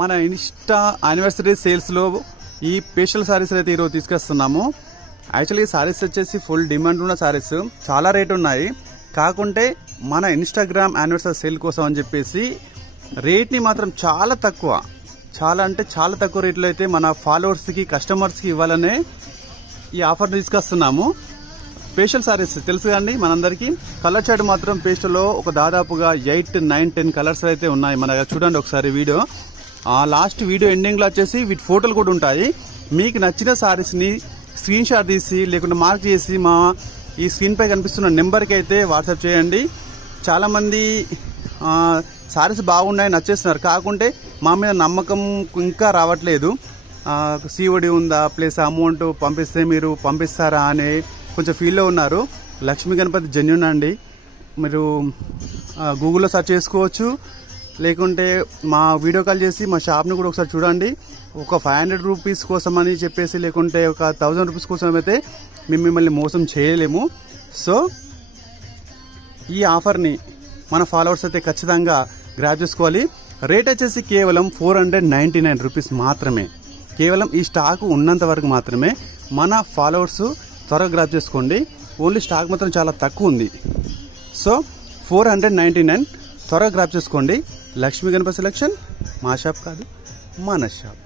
మన Insta anniversary సేల్స్లో ఈ స్పెషల్ సారీస్ అయితే ఈరోజు తీసుకొస్తున్నాము. యాక్చువల్లీ ఈ సారీస్ వచ్చేసి ఫుల్ డిమాండ్ ఉన్న సారీస్, చాలా రేట్ ఉన్నాయి. కాకుంటే మన ఇన్స్టాగ్రామ్ యానివర్సరీ సేల్ కోసం అని చెప్పేసి రేట్ని మాత్రం చాలా తక్కువ, చాలా అంటే చాలా తక్కువ రేట్లో అయితే మన ఫాలోవర్స్కి కస్టమర్స్కి ఇవ్వాలనే ఈ ఆఫర్ తీసుకొస్తున్నాము. స్పెషల్ సారీస్ తెలుసు కండి మనందరికీ. కలర్ చార్ట్ మాత్రం పేస్ట్లో ఒక దాదాపుగా 8, 9, 10 కలర్స్ అయితే ఉన్నాయి. మన చూడండి ఒకసారి వీడియో. ఆ లాస్ట్ వీడియో ఎండింగ్లో వచ్చేసి వీటి ఫోటోలు కూడా ఉంటాయి. మీకు నచ్చిన సారీస్ని స్క్రీన్ షాట్ తీసి లేకుంటే మార్క్ చేసి మా ఈ స్క్రీన్ పై కనిపిస్తున్న నెంబర్కి అయితే వాట్సాప్ చేయండి. చాలామంది సారీస్ బాగున్నాయి నచ్చేస్తున్నారు, కాకుంటే మా మీద నమ్మకం ఇంకా రావట్లేదు. సిఓడి ఉందా ప్లస్ అమౌంట్ పంపిస్తే మీరు పంపిస్తారా అనే కొంచెం ఫీల్లో ఉన్నారు. లక్ష్మీ గణపతి జెన్యూన్ అండి, మీరు గూగుల్లో సెర్చ్ చేసుకోవచ్చు, లేకుంటే మా వీడియో కాల్ చేసి మా షాప్ని కూడా ఒకసారి చూడండి. ఒక 500 రూపీస్ కోసం అని చెప్పేసి లేకుంటే ఒక 1000 రూపీస్ కోసం అయితే మేము మిమ్మల్ని మోసం చేయలేము. సో ఈ ఆఫర్ని మన ఫాలోవర్స్ అయితే ఖచ్చితంగా గ్రాబ్ చేసుకోవాలి. రేట్ వచ్చేసి కేవలం 499 రూపీస్ మాత్రమే. కేవలం ఈ స్టాక్ ఉన్నంత వరకు మాత్రమే. మన ఫాలోవర్స్ త్వరగా గ్రాబ్ చేసుకోండి. ఓన్లీ స్టాక్ మాత్రం చాలా తక్కువ ఉంది. సో 499 త్వరగా గ్రాబ్ చేసుకోండి. లక్ష్మీ గణపతి సెలెక్షన్ మా షాప్ కాదు, మన షాప్.